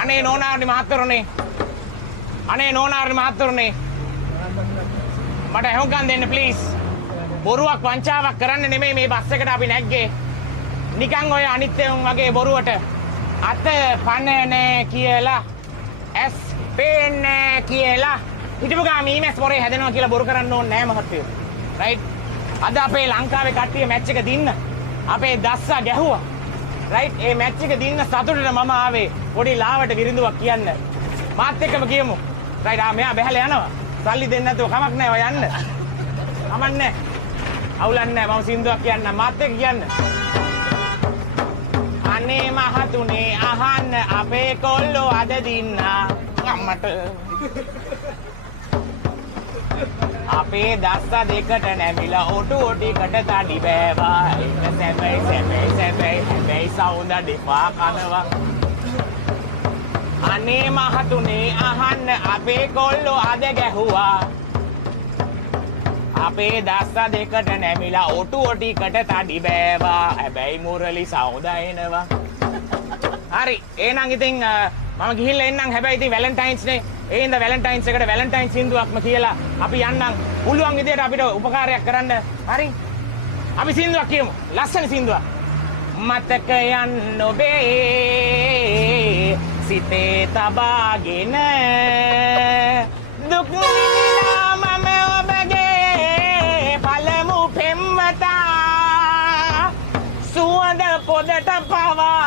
අනේ නෝනාරි මහත්තරුනේ. අනේ නෝනාරි මහත්තරුනේ. මට ඇහුම්කන් දෙන්න ප්ලීස්. බොරුවක් වංචාවක් කරන්න නෙමෙයි මේ බස් එකට අපි නැග්ගේ. නිකන් ඔය අනිත්‍යයන් වගේ බොරුවට අත පණ නෑ කියලා ඇස් පේන්නේ කියලා හිටපු ගාම ඊමැස් පොරේ හැදෙනවා කියලා බොරු කරන්න ඕනේ නෑ මහත්තයෝ. රයිට්? අද අපේ ලංකාවේ කට්ටිය මැච් එක දින්න අපේ දස්සා ගැහුවා. රයිට්? ඒ මැච් එක දින්න සතුටට මම ආවේ පොඩි ලාවට විරිඳුවක් කියන්න. මාත් එක්කම කියමු. රයිට්? මෙයා බැහැලා යනවා. සල්ලි දෙන්න නැතුව කමක් නෑ ඔය යන්න. කමන්නේ. අවුලක් නෑ මම සින්දුවක් කියන්නම්. මාත් එක්ක කියන්න. අනේ මහතුනේ අහන්න අපේ කොල්ලෝ අද දින්නා අම්මට අපේ දස්සා දෙකට නැමිලා ඔටු ඔටිකට තඩි බෑවා එක සැබැයි හැබැයි සවුන්ද දෙපා කනවා අනේ මහතුනේ අහන්න අපේ කොල්ලෝ අද ගැහුවා අපේ දස්සා දෙකට නැමිලා ඔටු ඔටිකට තඩි බෑවා හැබැයි මුරලි සවුන්ද එනවා හරි එහෙනම් ඉතින් මම ගිහිල්ලා එන්නම් හැබැයි ඉතින් වැලන්ටයින්ස් නේ ඒ හින්දා වැලන්ටයින්ස් එකට වැලන්ටයින්ස් සින්දුවක්ම කියලා අපි යන්නම් පුළුවන් විදියට අපිට උපකාරයක් කරන්න හරි අපි සින්දුවක් කියමු ලස්සන සින්දුවක් මතක යන්න ඔබේ සිතේ තබාගෙන දුක් විඳිනා මම ඔබගේ පළමු පෙම්වතා සුවඳ පොදට පවා